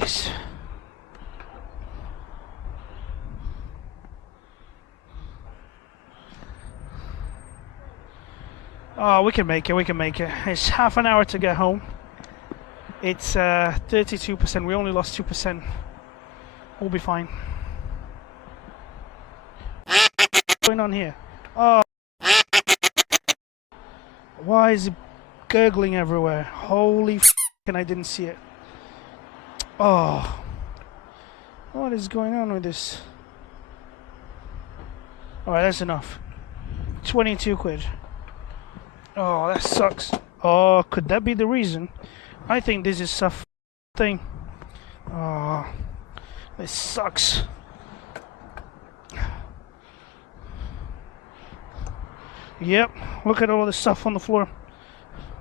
this. Oh, we can make it, we can make it. It's half an hour to get home. It's 32%, we only lost 2%. We'll be fine. What's going on here? Oh, why is it gurgling everywhere? Holy f***, and I didn't see it. Oh, what is going on with this? Alright, that's enough. 22 quid. Oh, that sucks. Oh, could that be the reason? I think this is a thing. Oh, this sucks. Yep, look at all the stuff on the floor.